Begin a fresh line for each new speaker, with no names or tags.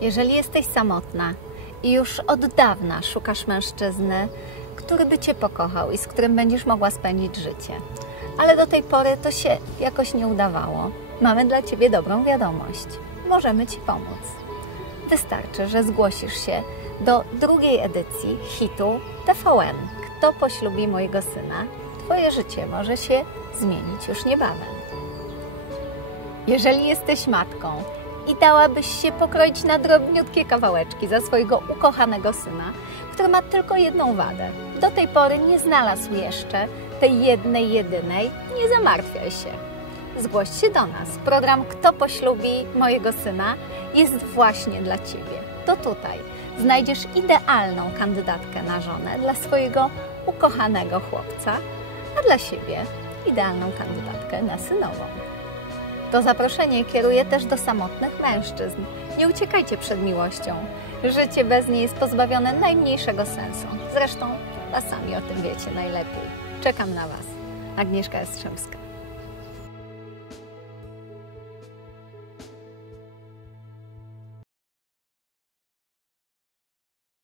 Jeżeli jesteś samotna i już od dawna szukasz mężczyzny, który by cię pokochał i z którym będziesz mogła spędzić życie, ale do tej pory to się jakoś nie udawało, mamy dla ciebie dobrą wiadomość. Możemy ci pomóc. Wystarczy, że zgłosisz się do drugiej edycji hitu TVN. Kto poślubi mojego syna? Twoje życie może się zmienić już niebawem. Jeżeli jesteś matką i dałabyś się pokroić na drobniutkie kawałeczki za swojego ukochanego syna, który ma tylko jedną wadę. Do tej pory nie znalazł jeszcze tej jednej, jedynej, nie zamartwiaj się. Zgłoś się do nas. Program Kto poślubi mojego syna jest właśnie dla Ciebie. To tutaj znajdziesz idealną kandydatkę na żonę dla swojego ukochanego chłopca, a dla siebie idealną kandydatkę na synową. To zaproszenie kieruję też do samotnych mężczyzn. Nie uciekajcie przed miłością. Życie bez niej jest pozbawione najmniejszego sensu. Zresztą chyba sami o tym wiecie najlepiej. Czekam na Was. Agnieszka Jastrzębska.